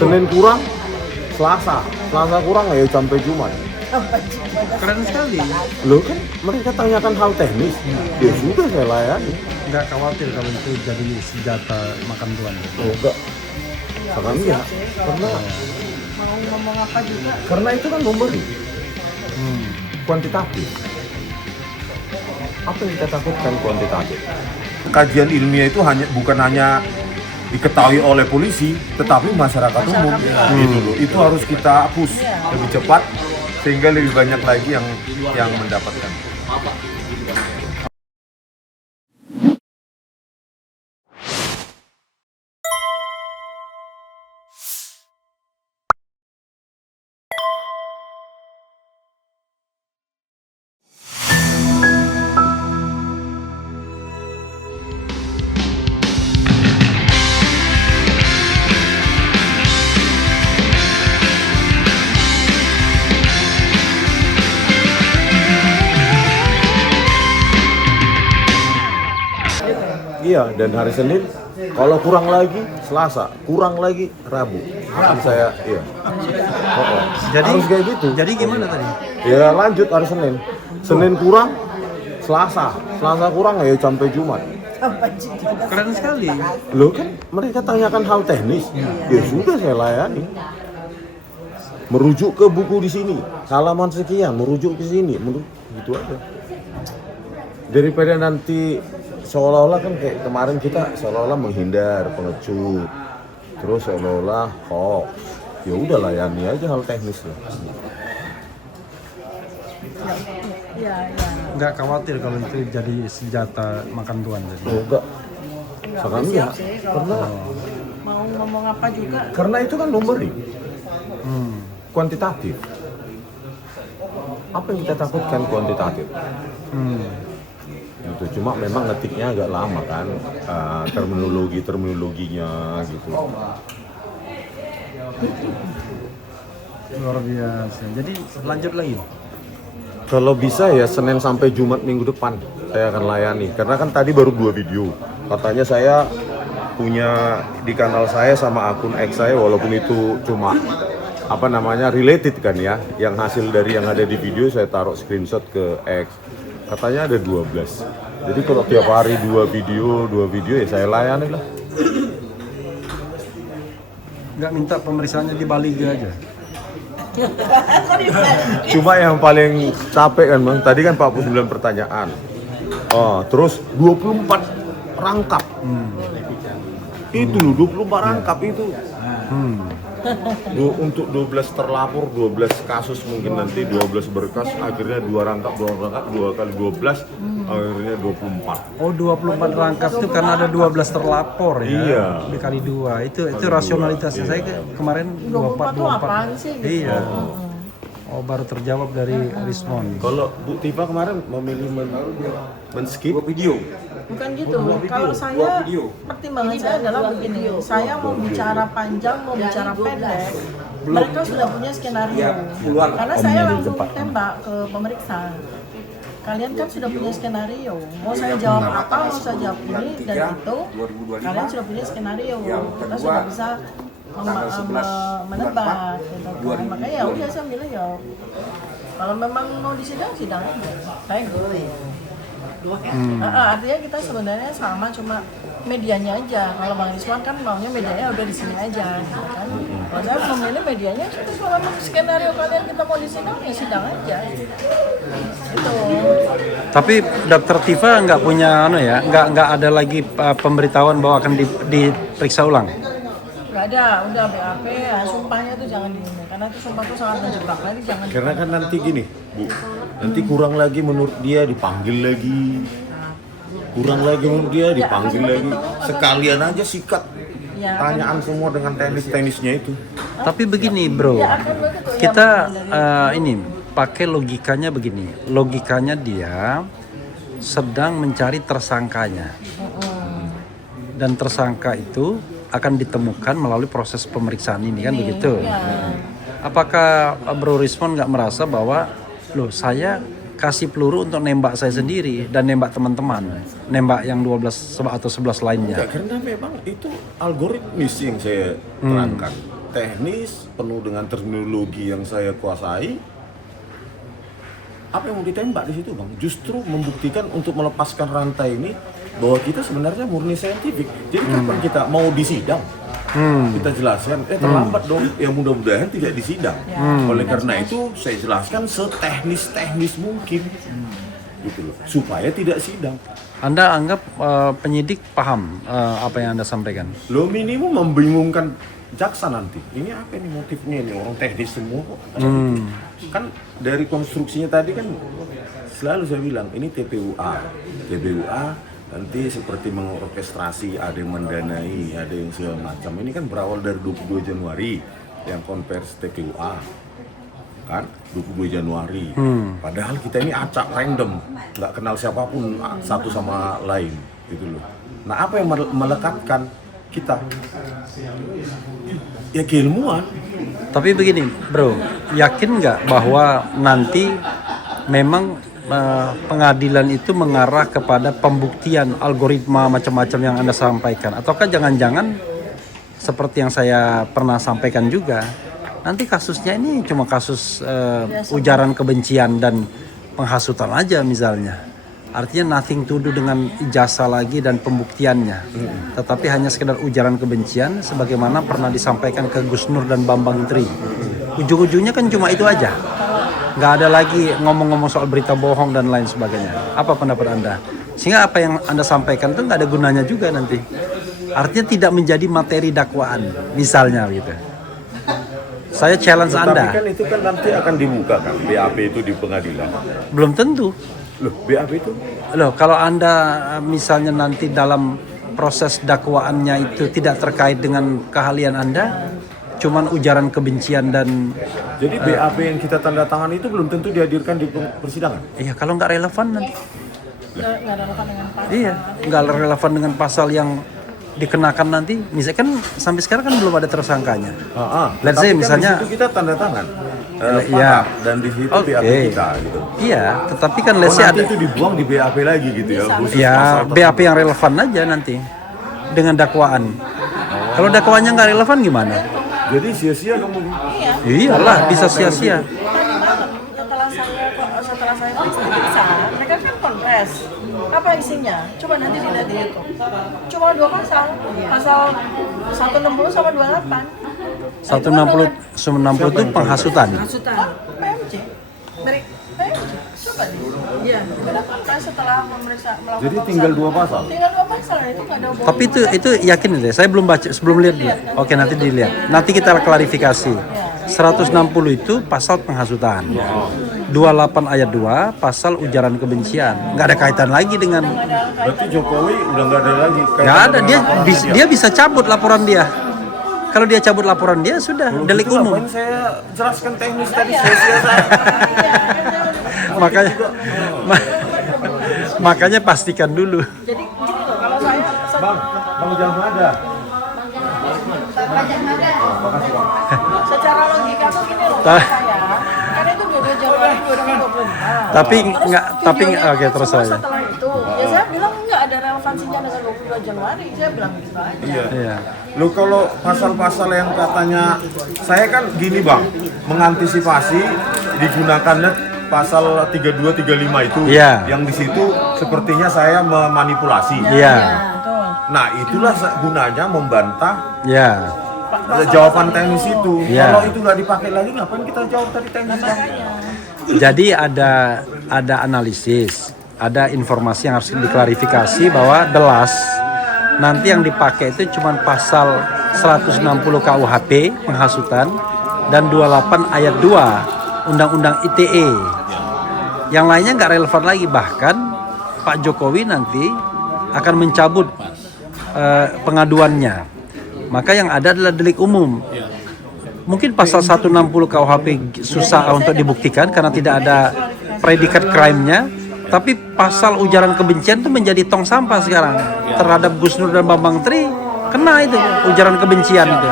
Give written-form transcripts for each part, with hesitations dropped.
Senin kurang, Selasa kurang ya sampai Jumat. Keren sekali. Loh kan mereka tanyakan hal teknis, ya sudah saya layani. Nggak khawatir kalau itu jadi senjata makan tuan. Oh enggak, sekarang enggak, karena Mau ngomong apa juga. karena itu kan memberi kuantitatif. Apa yang kita takutkan kuantitatif? Kajian ilmiah itu bukan hanya diketahui oleh polisi, tetapi masyarakat umum. Gitu loh. Itu harus kita push lebih cepat sehingga lebih banyak lagi yang mendapatkan. Iya, dan hari Senin kalau kurang lagi Selasa, kurang lagi Rabu. Akan saya iya. Jadi harus kayak gitu. Jadi gimana tadi? Ya lanjut hari Senin. Senin kurang, Selasa kurang ya sampai Jumat. Keren sekali. Loh kan mereka tanyakan hal teknis, ya sudah saya layani. Merujuk ke buku di sini, halaman sekian, merujuk ke sini, gitu aja. Daripada nanti seolah-olah kan kayak kemarin kita seolah-olah menghindar, pengecut, terus seolah-olah hoax. Ya udah layani aja hal teknis lah. Iya. Nggak khawatir kalau itu jadi senjata makan tuan. Oh enggak, sekarang enggak, karena Mau ngomong apa juga. karena itu kan memberi kuantitatif. Apa yang kita takutkan kuantitatif? Gitu. Cuma memang ngetiknya agak lama kan, terminologinya gitu. Luar biasa. Jadi lanjut lagi. Kalau bisa ya Senin sampai Jumat minggu depan saya akan layani. Karena kan tadi baru 2 video. Katanya saya punya di kanal saya sama akun X saya, walaupun itu cuma related kan ya. Yang hasil dari yang ada di video saya taruh screenshot ke X. Katanya ada 12. Jadi kalau tiap hari 2 video ya saya layani lah. Nggak minta pemeriksaannya di Bali aja. Cuma yang paling capek kan Bang, tadi kan 49 pertanyaan. Terus 24 rangkap. Itu loh 24 rangkap itu. Untuk 12 terlapor, 12 kasus mungkin nanti 12 berkas, akhirnya 2 rangkap, 2 kali 12, akhirnya 24. Oh 24 rangkap itu karena ada 12 terlapor ya? Iya. Dikali 2, itu rasionalitasnya. Saya kemarin 24 tuh apaan sih? Iya. Oh baru terjawab dari Rismon. Kalau Bu Tifa kemarin memilih men-skip video. Bukan gitu. Kalau saya pertimbangan saya adalah begini. Saya mau bicara panjang, mau bicara pendek. Mereka sudah punya skenario. Karena saya langsung tembak ke pemeriksa. Kalian kan sudah punya skenario. Mau saya jawab apa, mau saya jawab ini dan itu. Kalian sudah punya skenario. Kita sudah bisa menebak gitu kan. Makanya ya udah saya milih ya. Kalau memang mau disidang, sidang aja. Saya gitu. Artinya kita sebenarnya sama, cuma medianya aja. Kalau Bang Rizwan kan maunya medianya udah di sini aja, gitu kan. Kalau saya memilih medianya, kalau memang skenario kalian kita mau disidang ya sidang aja. Itu. Tapi Dokter Tifa nggak punya nggak ada lagi pemberitahuan bahwa akan diperiksa ulang. Nggak ada, udah BAP, ya, sumpahnya tuh jangan di ini, karena itu sumpah tuh sangat menjebak, nanti jangan. Karena kan nanti gini, Bu, nanti kurang lagi menurut dia dipanggil lagi. Kurang lagi menurut dia dipanggil lagi. Sekalian aja sikat tanyaan semua dengan teknisnya itu. Tapi begini bro, kita ini pakai logikanya begini. Logikanya dia sedang mencari tersangkanya. Dan tersangka itu akan ditemukan melalui proses pemeriksaan ini kan begitu. Apakah Bro Rismon nggak merasa bahwa loh saya kasih peluru untuk nembak saya sendiri dan nembak teman-teman, nembak yang 12 atau 11 lainnya? Enggak, karena memang itu algoritmis yang saya terangkan. teknis, penuh dengan terminologi yang saya kuasai. Apa yang mau ditembak di situ, Bang? Justru membuktikan untuk melepaskan rantai ini bahwa kita sebenarnya murni saintifik. Jadi kapan kita mau disidang? Kita jelaskan, terlambat dong. Ya mudah-mudahan tidak disidang. Oleh karena itu saya jelaskan seteknis-teknis mungkin, gitu loh, supaya tidak sidang. Anda anggap penyidik paham apa yang Anda sampaikan? Lo minimum membingungkan jaksa nanti. Ini apa nih motifnya ini, orang teknis semua kok. Kan dari konstruksinya tadi kan selalu saya bilang ini TPUA nanti seperti mengorkestrasi, ada yang mendanai, ada yang segala macam. Ini kan berawal dari 22 Januari yang konversi TPUA kan 22 Januari. Padahal kita ini acak random, nggak kenal siapapun satu sama lain gitu loh. Nah, apa yang melekatkan kita? Ya keilmuan. Tapi begini, bro, yakin nggak bahwa nanti memang pengadilan itu mengarah kepada pembuktian algoritma macam-macam yang Anda sampaikan? Ataukah jangan-jangan seperti yang saya pernah sampaikan juga, nanti kasusnya ini cuma kasus ujaran kebencian dan penghasutan aja misalnya. Artinya nothing to do dengan ijazah lagi dan pembuktiannya. Tetapi hanya sekedar ujaran kebencian sebagaimana pernah disampaikan ke Gus Nur dan Bambang Tri. Ujung-ujungnya kan cuma itu aja. Nggak ada lagi ngomong-ngomong soal berita bohong dan lain sebagainya. Apa pendapat Anda? Sehingga apa yang Anda sampaikan itu nggak ada gunanya juga nanti. Artinya tidak menjadi materi dakwaan, misalnya gitu. Saya challenge Anda. Tapi kan itu kan nanti akan dibuka kan, BAP itu di pengadilan. Belum tentu. Loh, BAP itu? Loh, kalau Anda misalnya nanti dalam proses dakwaannya itu tidak terkait dengan keahlian Anda, cuman ujaran kebencian dan jadi BAP yang kita tanda tangan itu belum tentu dihadirkan di persidangan. iya, kalau nggak relevan nanti. Nggak relevan dengan pasal. Iya, nggak relevan dengan pasal yang dikenakan nanti. Misalnya kan sampai sekarang kan belum ada tersangkanya. Let's say Tapi kan misalnya di situ kita tanda tangan. iya. Dan di situ Oke. BAP kita gitu. Iya, tetapi kan let's say Nanti ada itu dibuang di BAP lagi gitu ya. Khusus pasal ya tersebut. BAP yang relevan aja nanti dengan dakwaan. Kalau dakwaannya nggak relevan gimana? Jadi sia-sia kamu. Iyalah, bisa sia-sia. Tadi malam setelah saya periksa, mereka kan konfes. Apa isinya? Coba nanti dilihat di YouTube. Cuma 2 pasal. Pasal 160 sama 28. 160 itu penghasutan. Hasutan. PMJ. Dari PMJ. Coba deh. Iya. Kenapa setelah melakukan Jadi tinggal 2 pasal. Tinggal 2 pasal, itu nggak ada hubungan. Tapi itu yakin deh. Saya belum baca, sebelum lihat dulu. Oke, nanti dilihat. Nanti kita klarifikasi. 160 itu pasal penghasutan. 28 ayat 2 pasal ujaran kebencian. Nggak ada kaitan lagi dengan. Berarti Jokowi udah nggak ada lagi. Nggak ada. Dia bisa cabut laporan dia. Kalau dia cabut laporan dia sudah delik Itu umum. ngapain saya jelaskan teknis tadi sia-sia saya. Makanya makanya pastikan dulu. Jadi gini loh, kalau saya Bang jangan ada. secara logika tuh gini loh, saya karena itu 22 Januari 2024. Tapi oke, terus Semua aja. setelah itu, ya saya bilang nggak ada relevansinya dengan 22 Januari, saya bilang gitu aja. Iya. Lu kalau pasal-pasal yang katanya saya kan gini Bang, mengantisipasi digunakannya pasal 32 35 itu Iya. yang di situ sepertinya saya memanipulasi. Iya. Betul. Nah, itulah gunanya membantah Iya. jawaban teknis itu. Iya. Kalau itu nggak dipakai lagi ngapain kita jawab tadi teknis? Jadi ada analisis, ada informasi yang harus diklarifikasi bahwa the last nanti yang dipakai itu cuma pasal 160 KUHP penghasutan dan 28 ayat 2 Undang-Undang ITE. Yang lainnya nggak relevan lagi, bahkan Pak Jokowi nanti akan mencabut pengaduannya. Maka yang ada adalah delik umum. Mungkin pasal 160 KUHP susah untuk dibuktikan karena tidak ada predikat crime-nya, tapi pasal ujaran kebencian itu menjadi tong sampah sekarang. Terhadap Gus Nur dan Bambang Tri kena itu ujaran kebencian itu.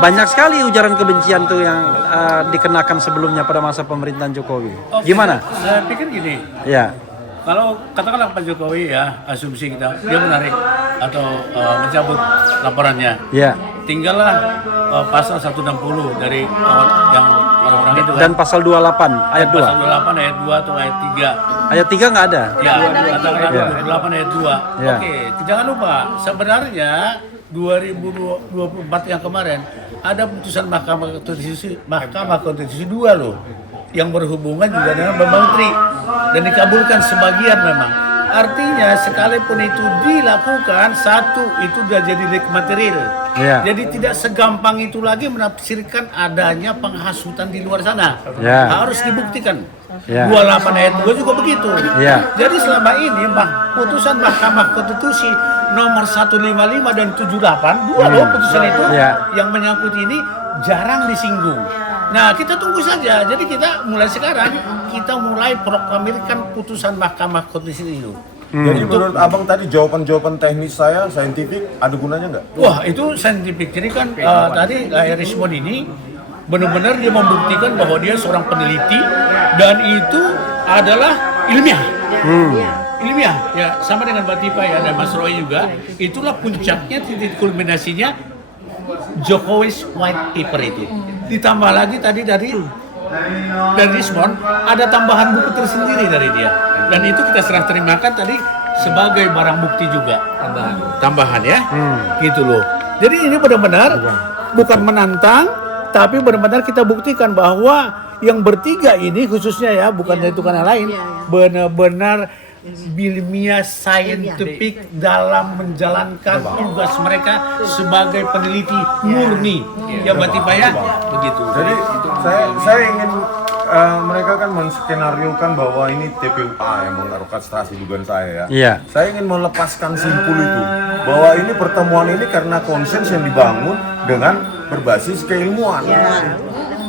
Banyak sekali ujaran kebencian tuh yang dikenakan sebelumnya pada masa pemerintahan Jokowi. Gimana? Saya pikir gini, Ya. kalau katakanlah Pak Jokowi ya, asumsi kita dia menarik atau mencabut laporannya, Ya. tinggallah pasal 160 dari yang orang-orang itu kan. Dan pasal 28 ayat 2. Pasal 28 ayat 2 atau ayat 3. Ayat 3 nggak ada. Ya, katakanlah Ya. 28 ayat 2. Ya. Oke, jangan lupa sebenarnya 2024 yang kemarin ada putusan Mahkamah Konstitusi 2 loh yang berhubungan juga dengan Menteri dan dikabulkan sebagian memang. Artinya sekalipun itu dilakukan, satu itu sudah jadi delik material. Ya. Jadi tidak segampang itu lagi menafsirkan adanya penghasutan di luar sana. Ya. Harus dibuktikan. Ya. 28 ayat 2 juga begitu. Ya. Jadi selama ini putusan Mahkamah Konstitusi nomor 155 dan 78, dua loh putusan itu Ya. yang menyangkut ini jarang disinggung. Nah, kita tunggu saja. Jadi kita mulai sekarang kita mulai proklamirkan putusan Mahkamah Konstitusi itu. Jadi menurut abang tadi jawaban-jawaban teknis saya, saintifik, ada gunanya nggak? Wah, itu saintifik. Jadi kan tadi Rismond ini benar-benar dia membuktikan bahwa dia seorang peneliti dan itu adalah ilmiah. Ilmiah, ya sama dengan Mbak Tipa ya dan Mas Roy juga. Itulah puncaknya, titik kulminasinya Jokowi's White Paper itu. Ditambah lagi tadi dari Rismond ada tambahan buku tersendiri dari dia. Dan itu kita serah terimakan tadi sebagai barang bukti juga. Tambahan ya. Gitu loh. Jadi ini benar-benar bukan menantang, tapi benar-benar kita buktikan bahwa yang bertiga ini khususnya ya, bukan itu kan yang lain, benar-benar ilmiah saintifik dalam menjalankan tugas mereka sebagai peneliti murni. Ya Mbak Tipa ya, begitu. Jadi saya ingin mereka kan menskenariokan bahwa ini TPUA yang mengorkestrasi dugaan saya ya. Iya. Saya ingin melepaskan simpul itu bahwa ini pertemuan ini karena konsens yang dibangun dengan berbasis keilmuan.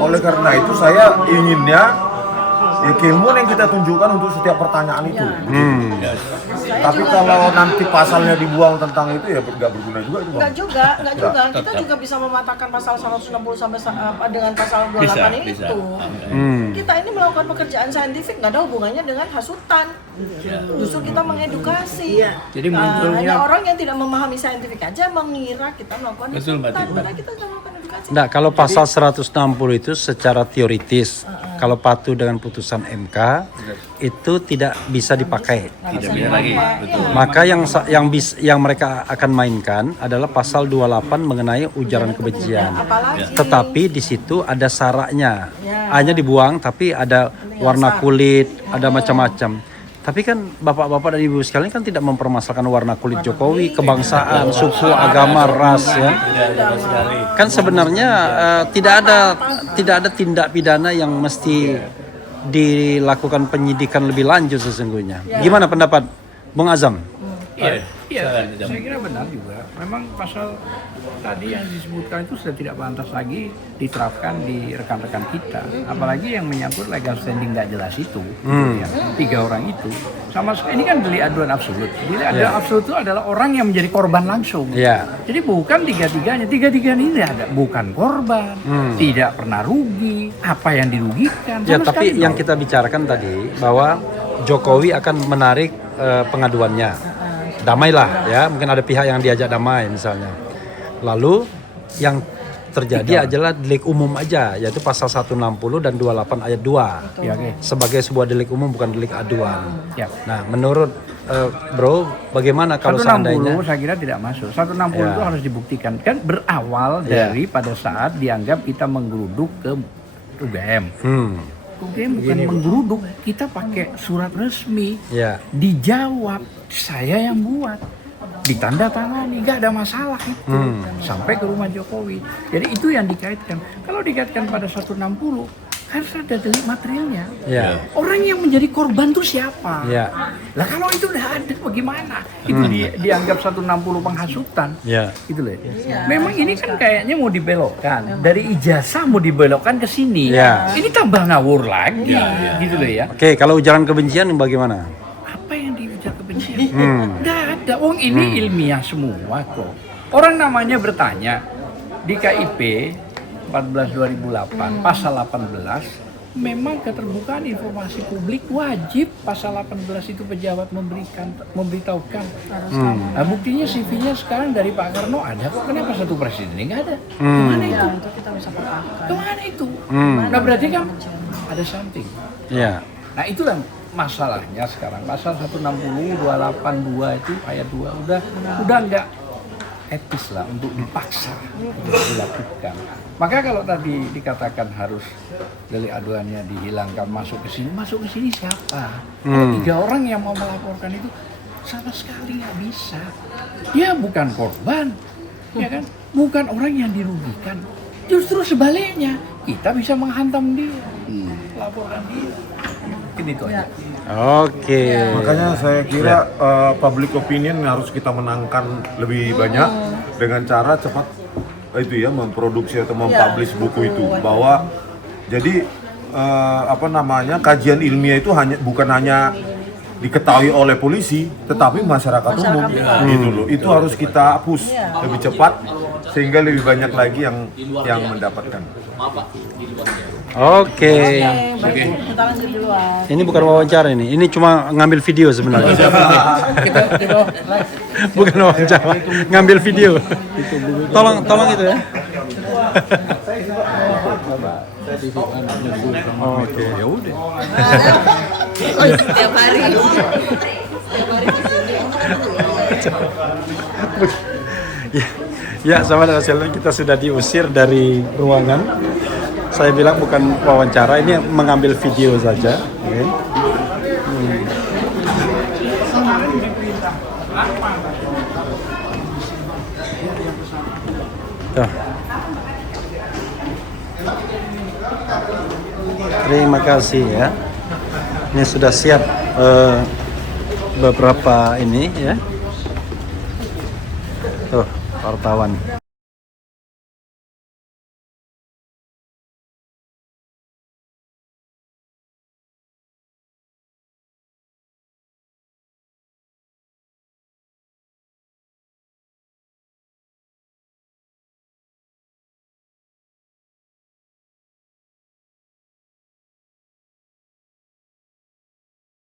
Oleh karena itu saya inginnya ya keilmuan yang kita tunjukkan untuk setiap pertanyaan itu. Tapi kalau nanti pasalnya dibuang tentang itu ya nggak berguna juga itu, Bang. Enggak juga. Kita juga bisa mematahkan pasal 160 sampai dengan pasal 28 Bisa. itu. Kita ini melakukan pekerjaan saintifik, nggak ada hubungannya dengan hasutan. Justru kita mengedukasi. Jadi Hanya orang yang tidak memahami saintifik aja mengira kita melakukan Betul, Mbak hasutan. Tipa. Padahal kita sedang melakukan edukasi. Nah, kalau pasal 160 itu secara teoritis, kalau patuh dengan putusan MK, itu tidak bisa dipakai. tidak bisa lagi. Betul. Maka yang mereka akan mainkan adalah pasal 28 mengenai ujaran kebencian. Apalagi Tetapi di situ ada syaratnya. Hanya dibuang tapi ada warna kulit, ada macam-macam. Tapi kan bapak-bapak dan ibu sekalian kan tidak mempermasalahkan warna kulit Jokowi, kebangsaan, suku, agama, ras ya. Kan sebenarnya tidak ada tindak pidana yang mesti dilakukan penyidikan lebih lanjut sesungguhnya. Gimana pendapat Bung Azam? Iya, saya kira benar juga. Memang pasal tadi yang disebutkan itu sudah tidak pantas lagi diterapkan di rekan-rekan kita. Apalagi yang menyangkut legal standing nggak jelas itu. Ya. 3 orang itu. Sama sekali ini kan delik aduan absolut. Delik aduan absolut itu adalah orang yang menjadi korban langsung. Ya. Jadi bukan tiga-tiganya ini ada bukan korban, tidak pernah rugi, apa yang dirugikan. Ya, sama tapi sekali yang nol. kita bicarakan tadi bahwa Jokowi akan menarik pengaduannya. Damailah ya, mungkin ada pihak yang diajak damai misalnya. Lalu yang terjadi adalah delik umum aja, yaitu pasal 160 dan 28 ayat 2. Ya, oke. Sebagai sebuah delik umum bukan delik aduan. Ya. Nah, menurut Bro, bagaimana kalau 160 seandainya saya kira tidak masuk. 160 Ya. itu harus dibuktikan. Kan berawal Ya. dari pada saat dianggap kita menggeruduk ke UGM. UGM bukan menggeruduk, kita pakai surat resmi. ya, Dijawab, saya yang buat. Ditandatangani, nggak ada masalah itu. Sampai ke rumah Jokowi. Jadi itu yang dikaitkan. Kalau dikaitkan pada 160, harus ada delik materialnya. ya, Orang yang menjadi korban itu siapa? ya, Lah kalau itu udah ada bagaimana? Itu dianggap 160 penghasutan. ya. Gitu loh. Memang ini kan kayaknya mau dibelokkan. Dari ijazah mau dibelokkan ke sini. Ya. Ini tambah ngawur lagi. Gitu loh ya. Oke, kalau ujaran kebencian bagaimana? Apa yang diujar kebencian? Nggak ada. Wong ini ilmiah semua kok. Orang namanya bertanya di KIP 14/2008 pasal 18 memang keterbukaan informasi publik wajib pasal 18 itu pejabat memberitahukan. Nah, buktinya CV-nya sekarang dari Pak Karno ada kok, kenapa satu presiden ini nggak ada? Kemana itu? Ya, untuk kita bisa pakai. Kemana itu? Nah, berarti kan ada something. Ya. Nah, itulah masalahnya sekarang. Pasal 160, 282 itu ayat 2 udah nggak etis lah untuk dipaksa untuk dilakukan. Maka kalau tadi dikatakan harus delik aduannya dihilangkan, masuk ke sini siapa? Ada 3 orang yang mau melaporkan itu sama sekali nggak bisa. Dia bukan korban, ya kan? Bukan orang yang dirugikan. Justru sebaliknya, kita bisa menghantam dia, laporkan dia. Mungkin itu aja. Oke. Makanya saya kira public opinion harus kita menangkan lebih banyak dengan cara cepat itu ya, memproduksi atau mempublish buku itu, bahwa jadi kajian ilmiah itu bukan hanya diketahui oleh polisi tetapi masyarakat umum gitu loh. Itu harus kita push lebih cepat sehingga lebih banyak lagi yang mendapatkan. Oke. Oke, kita lanjut duluan. Ini bukan wawancara ini cuma ngambil video sebenarnya. Bukan wawancara, ngambil video. Tolong itu ya. Oke. Ya udah. Oh, setiap hari. Ya, sama hasilnya kita sudah diusir dari ruangan. Saya bilang bukan wawancara, ini mengambil video saja. Oke. Tuh. Terima kasih ya. Ini sudah siap beberapa ini ya. Tuh, wartawan.